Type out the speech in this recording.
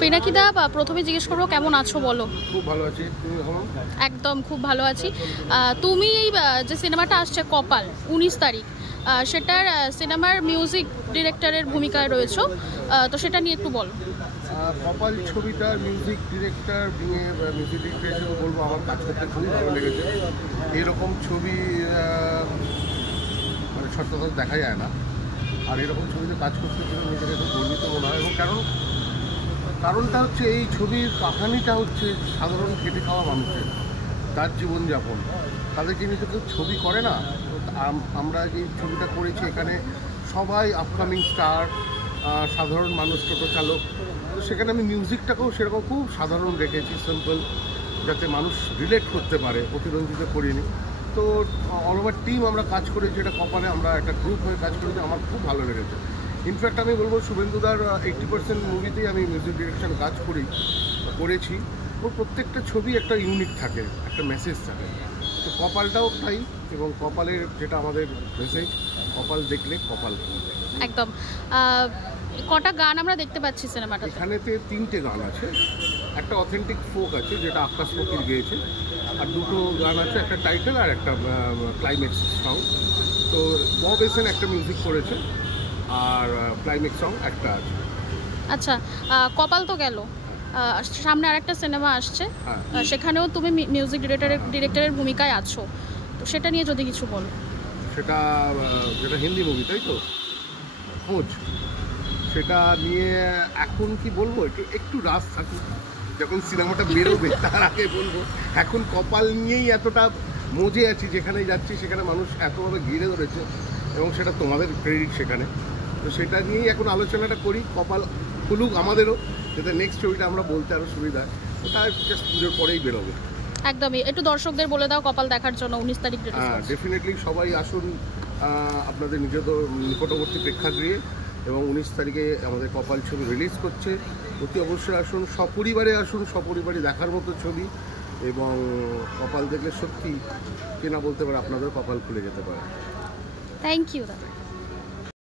পিনাকিদা, প্রথমে জিজ্ঞেস করবো কেমন আছো বলো। খুব ভালো আছি, তুমি ভালো? একদম খুব ভালো আছি। তুমি এই যে সিনেমাটা আসছে কপাল 19 তারিখ, সেটার সিনেমার মিউজিক ডিরেক্টরের ভূমিকায় রয়েছো, তো সেটা নিয়ে একটু বলো। কপাল ছবিটার মিউজিক ডিরেক্টর মিউজিক ডিরেক্টর হিসেবে বলবো আমার কাজ করতে খুবই ভালো লেগেছে। এরকম ছবি মানে সচরাচর দেখা যায় না, আর এরকম ছবিতে কাজ করতে পেরে নিজেকে খুব গর্বিত মনে হয়। এবং কারণটা হচ্ছে এই ছবির কাহিনিটা হচ্ছে সাধারণ খেটে খাওয়া মানুষের, তার জীবনযাপন, তাদেরকে নিয়ে তো কেউ ছবি করে না। আমরা যে ছবিটা করেছি এখানে সবাই আপকামিং স্টার, সাধারণ মানুষ, টোটো চালক। তো সেখানে আমি মিউজিকটাকেও সেরকম খুব সাধারণ রেখেছি, সিম্পল, যাতে মানুষ রিলেট করতে পারে, অতিরঞ্জিত করিনি। তো অল ওভার টিম আমরা কাজ করেছি, এটা কপালে আমরা একটা গ্রুপ হয়ে কাজ করেছি, আমার খুব ভালো লেগেছে। ইনফ্যাক্ট আমি বলবো শুভেন্দুদার 80% মুভিতেই আমি মিউজিক ডিরেকশন কাজ করেছি। ওর প্রত্যেকটা ছবি একটা ইউনিক থাকে, একটা মেসেজ থাকে। তো কপালটাও তাই, এবং কপালের যেটা আমাদের মেসেজ, কপাল দেখলে কপাল। একদম। কটা গান আমরা দেখতে পাচ্ছি সিনেমাটা? এখানেতে 3টে গান আছে। একটা অথেন্টিক ফোক আছে যেটা আকাশ ফকির গেয়েছে, আর 2টো গান আছে, একটা টাইটেল আর একটা ক্লাইম্যাক্স সং। তো বব এসেন একটা মিউজিক করেছে, আর ক্লাইম্যাক্স সং একটা আছে। আচ্ছা, কপাল তো গেল, সামনে আরেকটা সিনেমা আসছে, সেখানেও তুমি মিউজিক ডিরেক্টরের ভূমিকায় আছো, তো সেটা নিয়ে যদি কিছু বলো। সেটা যেটা হিন্দি মুভি, তাই তো, খোঁজ, সেটা নিয়ে এখন কি বলবো, একটু রাস থাকুক, যখন সিনেমাটা বেরোবে তার আগে বলবো। এখন কপাল নিয়েই এতটা মজে আছি, যেখানেই যাচ্ছি সেখানে মানুষ এতভাবে ঘিরে ধরেছে, এবং সেটা তোমাদের ক্রেডিট সেখানে। তো সেটা নিয়েই এখন আলোচনাটা করি, কপাল খুলুক আমাদেরও, যাতে নেক্সট ছবিটা আমরা বলতে আরও সুবিধা। ওটা জাস্ট পুজোর পরেই বেরোবে। একদমই, একটু দর্শকদের বলে দাও কপাল দেখার জন্য 19 তারিখ। হ্যাঁ, ডেফিনেটলি সবাই আসুন আপনাদের নিজেদের নিকটবর্তী প্রেক্ষাগৃহে, এবং 19 তারিখে আমাদের কপাল ছবি রিলিজ করছে। অতি অবশ্যই আসুন, সপরিবারে আসুন, সপরিবারে দেখার মতো ছবি। এবং কপাল দেখলে সত্যি কে না বলতে পারে আপনাদের কপাল খুলে যেতে পারে। থ্যাংক ইউ দাদা।